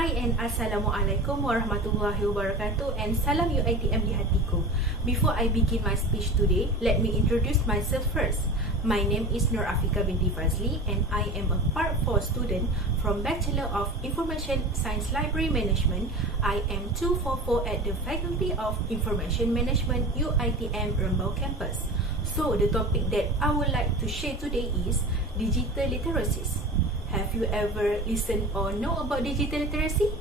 Hai and Assalamualaikum warahmatullahi wabarakatuh and salam UiTM di hatiku. Before I begin my speech today, let me introduce myself first. My name is Nur AFIQAH binti FADZLI and I am a Part 4 student from Bachelor of Information Science Library Management. I am 244 at the Faculty of Information Management UiTM Rembau campus. So the topic that I would like to share today is digital literacies. Have you ever listened or know about digital literacy?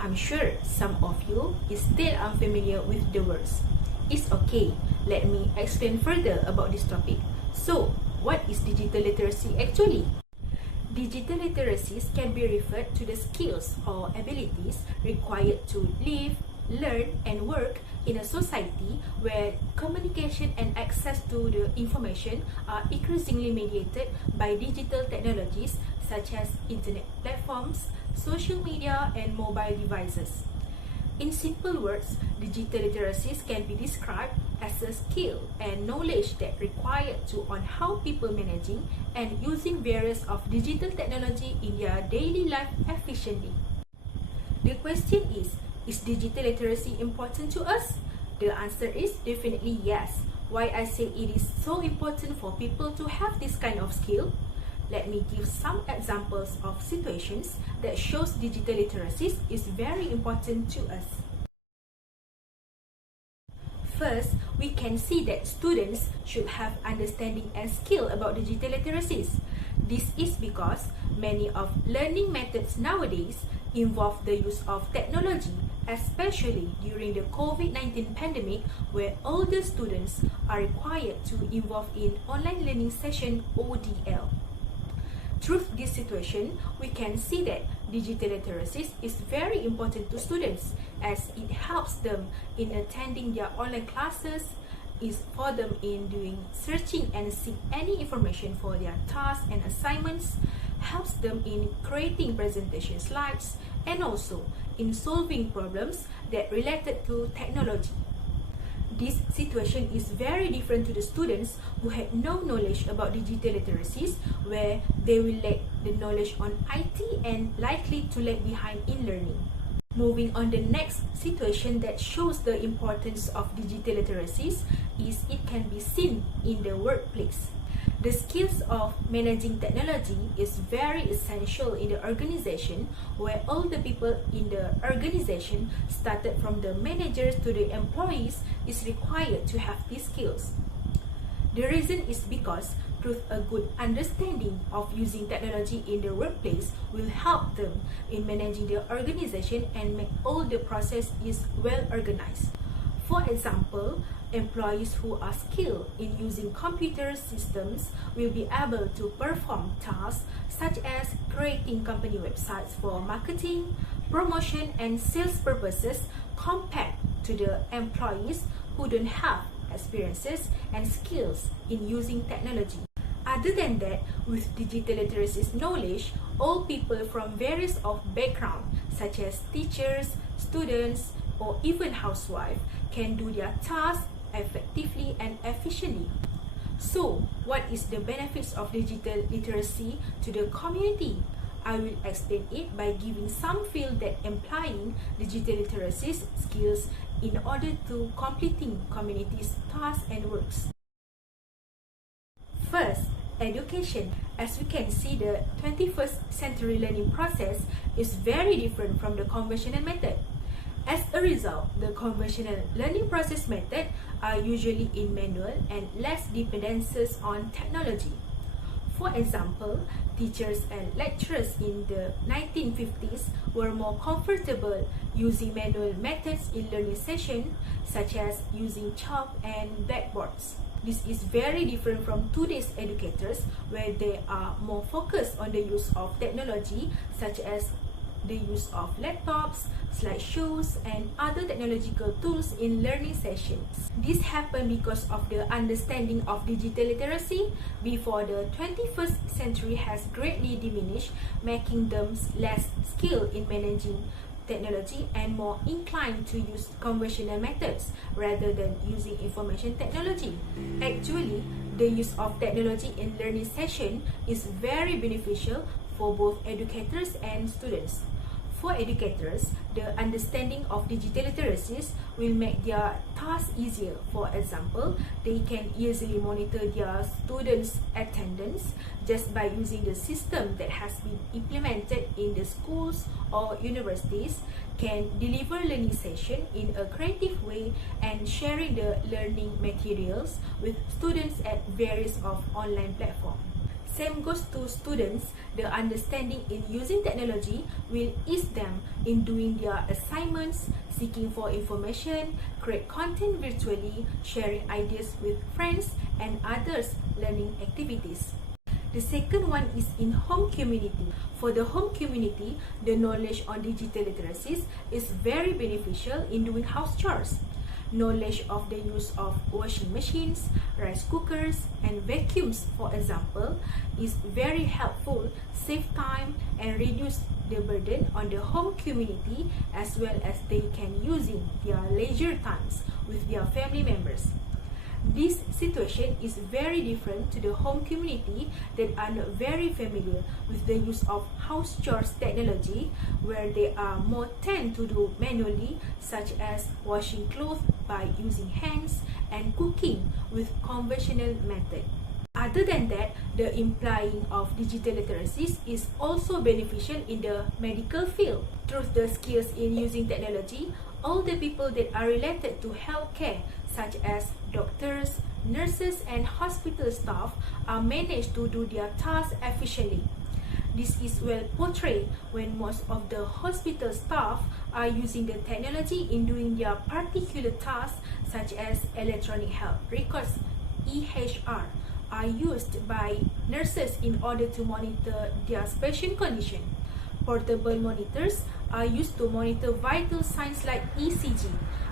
I'm sure some of you is still unfamiliar with the words. It's okay, let me explain further about this topic. So, what is digital literacy actually? Digital literacies can be referred to the skills or abilities required to live, learn and work in a society where communication and access to the information are increasingly mediated by digital technologies such as internet platforms, social media and mobile devices. In simple words, digital literacies can be described as a skill and knowledge that required to on how people managing and using various of digital technology in their daily life efficiently. The question is digital literacy important to us? The answer is definitely yes. Why I say it is so important for people to have this kind of skill? Let me give some examples of situations that shows digital literacies is very important to us. First, we can see that students should have understanding and skill about digital literacies. This is because many of learning methods nowadays involve the use of technology, especially during the COVID-19 pandemic, where all the students are required to involve in online learning session ODL. Through this situation, we can see that digital literacies is very important to students as it helps them in attending their online classes, is for them in doing searching and seek any information for their tasks and assignments, helps them in creating presentation slides, and also in solving problems that related to technology. This situation is very different to the students who had no knowledge about digital literacies, where they will lack the knowledge on IT and likely to lag behind in learning. Moving on, the next situation that shows the importance of digital literacies is it can be seen in the workplace. The skills of managing technology is very essential in the organization, where all the people in the organization, started from the managers to the employees, is required to have these skills. The reason is because through a good understanding of using technology in the workplace will help them in managing the organization and make all the process is well organized. For example, employees who are skilled in using computer systems will be able to perform tasks such as creating company websites for marketing, promotion and sales purposes compared to the employees who don't have experiences and skills in using technology. Other than that, with digital literacies knowledge, all people from various of background such as teachers, students or even housewives can do their tasks effectively and efficiently. So, what is the benefits of digital literacy to the community? I will explain it by giving some field that implying digital literacy skills in order to completing community's tasks and works. First, education. As we can see, the 21st century learning process is very different from the conventional method. As a result, the conventional learning process method are usually in manual and less dependencies on technology. For example, teachers and lecturers in the 1950s were more comfortable using manual methods in learning session, such as using chalk and blackboards. This is very different from today's educators, where they are more focused on the use of technology, such as the use of laptops, slideshows, and other technological tools in learning sessions. This happened because of the understanding of digital literacy before the 21st century has greatly diminished, making them less skilled in managing technology and more inclined to use conventional methods rather than using information technology. Actually, the use of technology in learning session is very beneficial for both educators and students. For educators, the understanding of digital literacies will make their task easier. For example, they can easily monitor their students' attendance just by using the system that has been implemented in the schools or universities, can deliver learning session in a creative way, and sharing the learning materials with students at various of online platforms. Same goes to students. The understanding in using technology will ease them in doing their assignments, seeking for information, create content virtually, sharing ideas with friends and others, learning activities. The second one is in home community. For the home community, the knowledge on digital literacies is very beneficial in doing house chores. Knowledge of the use of washing machines, rice cookers, and vacuums, for example, is very helpful, save time, and reduce the burden on the home community, as well as they can using their leisure times with their family members. This situation is very different to the home community that are not very familiar with the use of house chores technology, where they are more tend to do manually, such as washing clothes by using hands and cooking with conventional method. Other than that, the implying of digital literacies is also beneficial in the medical field. Through the skills in using technology, all the people that are related to healthcare, such as doctors, nurses, and hospital staff, are managed to do their tasks efficiently. This is well portrayed when most of the hospital staff are using the technology in doing their particular tasks, such as electronic health records, EHR, are used by nurses in order to monitor their patient condition. Portable monitors are used to monitor vital signs like ECG,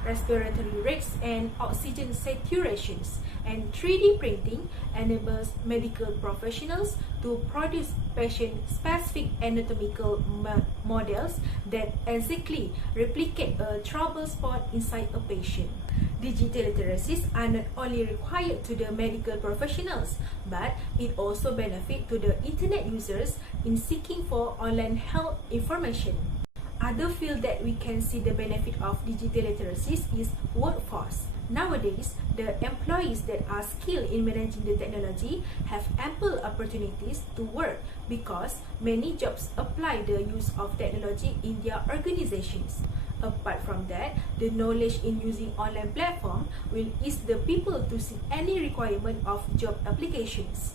respiratory rates, and oxygen saturations. And 3D printing enables medical professionals to produce patient-specific anatomical models that exactly replicate a trouble spot inside a patient. Digital literacies are not only required to the medical professionals, but it also benefits to the internet users in seeking for online health information. Other field that we can see the benefit of digital literacies is workforce. Nowadays, the employees that are skilled in managing the technology have ample opportunities to work because many jobs apply the use of technology in their organizations. Apart from that, the knowledge in using online platform will ease the people to see any requirement of job applications.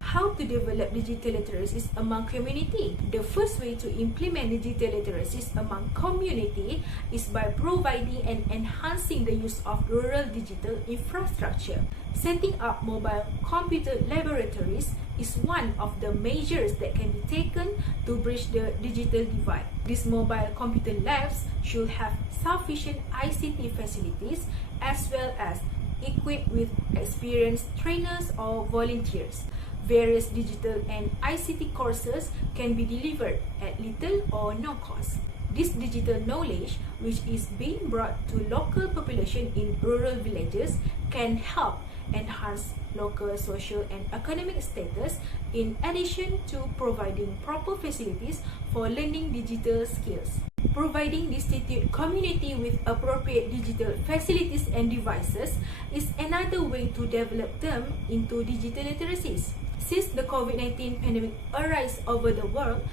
How to develop digital literacies among community? The first way to implement digital literacies among community is by providing and enhancing the use of rural digital infrastructure. Setting up mobile computer laboratories is one of the measures that can be taken to bridge the digital divide. These mobile computer labs should have sufficient ICT facilities as well as equipped with experienced trainers or volunteers. Various digital and ICT courses can be delivered at little or no cost. This digital knowledge, which is being brought to local population in rural villages, can help enhance local social and economic status, in addition to providing proper facilities for learning digital skills. Providing destitute community with appropriate digital facilities and devices is another way to develop them into digital literacies. Since the COVID-19 pandemic arose over the world,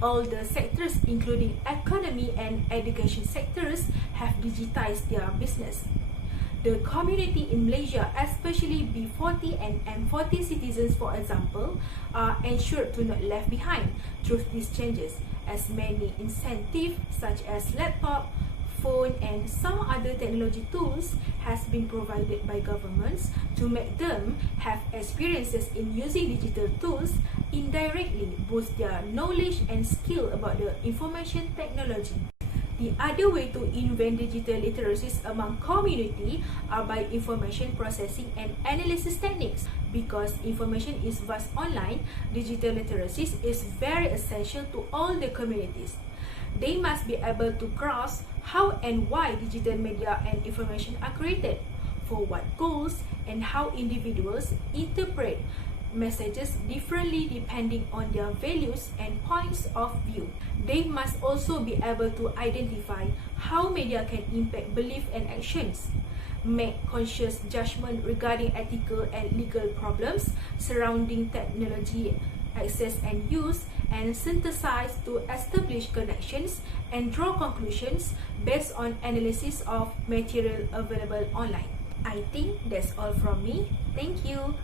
all the sectors, including economy and education sectors, have digitized their business. The community in Malaysia, especially B40 and M40 citizens, for example, are ensured to not left behind through these changes, as many incentives such as laptop, phone, and some other technology tools has been provided by governments to make them have experiences in using digital tools, indirectly boost their knowledge and skill about the information technology. The other way to invent digital literacies among community are by information processing and analysis techniques. Because information is vast online, digital literacies is very essential to all the communities. They must be able to grasp how and why digital media and information are created, for what goals, and how individuals interpret messages differently depending on their values and points of view. They must also be able to identify how media can impact belief and actions, make conscious judgment regarding ethical and legal problems surrounding technology access and use, and synthesize to establish connections and draw conclusions based on analysis of material available online. I think that's all from me. Thank you.